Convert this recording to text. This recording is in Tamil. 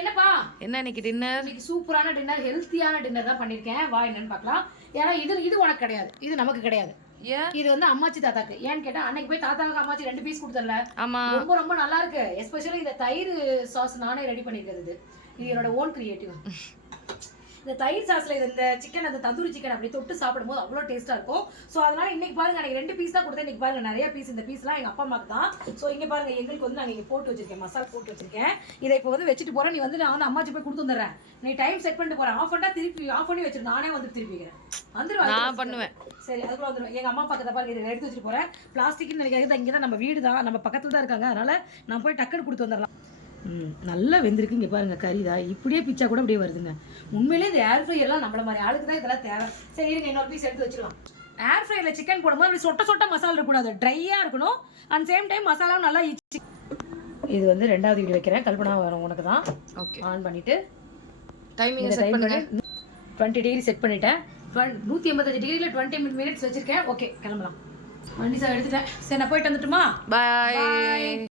என்னப்பா என்ன இன்னைக்கு டின்னர்? இன்னைக்கு சூப்பரான டின்னர், ஹெல்த்தியான டின்னர் தான் பண்ணிருக்கேன். வா என்னன்னு பார்க்கலாம். ஏன்னா இது உனக்கு கிடையாது, இது நமக்கு கிடையாது. இது வந்து அம்மாச்சி தாத்தாக்கு. ஏன்னு கேட்டா அன்னைக்கு போய் தாத்தாவுக்கு அம்மாச்சி 2 பீஸ் கொடுத்தல, ரொம்ப ரொம்ப நல்லா இருக்கு. எஸ்பெஷலி இந்த தயிர் சாஸ் நானே ரெடி பண்ணிருக்கிறது. இது என்னோட ஓன் கிரியேட்டிவ். இந்த தயிர் சாஸ்ல இந்த சிக்கன், அந்த தந்தூரி சிக்கன் அப்படி தொட்டு சாப்பிடும்போது அவ்வளோ டேஸ்டா இருக்கும். ஸோ அதனால இன்னைக்கு பாருங்க, எனக்கு 2 பீஸ் தான் கொடுத்தேன். இன்னைக்கு பாருங்க நிறைய பீஸ். இந்த பீஸ்லாம் எங்க அப்பா அம்மாக்கு தான். ஸோ இங்க பாருங்க, எங்களுக்கு வந்து நான் இங்க போட்டு வச்சிருக்கேன், மசாலா போட்டு வச்சிருக்கேன். இதை இப்போ வந்து வச்சுட்டு போறேன். நீ வந்து நான் வந்து அம்மாச்சி போய் கொடுத்து வந்துடுறேன். நீ டைம் செட் பண்ணிட்டு போறேன். ஆஃப் பண்ணா திருப்பி ஆஃப் பண்ணி வச்சிரு, நானே வந்து திருப்பிக்கிறேன். வந்துருவேன், நான் பண்ணுவேன். சரி, அதுக்குள்ள வந்துருவேன். எங்க அம்மா பக்கத்தை பாருங்க, இதை எடுத்து வச்சுட்டு போறேன். பிளாஸ்டிக்னு நினைக்கிறது இங்கே தான், நம்ம வீடு தான், நம்ம பக்கத்துல தான் இருக்காங்க. அதனால நான் போய் டக்குன்னு கொடுத்து வந்துடலாம். நல்லா வெந்திருக்கு. இங்கே பாருங்க, கறி தான் இப்படியே பிச்சா கூட அப்படியே வருதுங்க. உண்மையிலே இந்த ஏர் ஃப்ரை எல்லாம் நம்மள மாதிரி ஆளுக்கு தான் இதெல்லாம் தேவை. சரி இருங்க, இன்னொரு பீஸ் எடுத்து வச்சுக்கலாம். ஏர் ஃப்ரைல சிக்கன் போடும்போது அப்படி சொட்ட சொட்ட மசாலா இருக்கக்கூடாது, ட்ரையா இருக்கணும். அண்ட் சேம் டைம் மசாலாவும் நல்லா இச்சு. இது வந்து 2வது வீடு வைக்கிறேன். கல்பனா வரும் உனக்கு தான். ஓகே, ஆன் பண்ணிட்டு டைமிங் செட் பண்ணுங்க. 20 டிகிரி செட் பண்ணிட்டேன். 185 டிகிரில 20 மினிட்ஸ் வச்சிருக்கேன். ஓகே, கிளம்பலாம். வண்டி சார் எடுத்துட்டேன். சரி, நான் போயிட்டு வந்துட்டுமா? பாய்.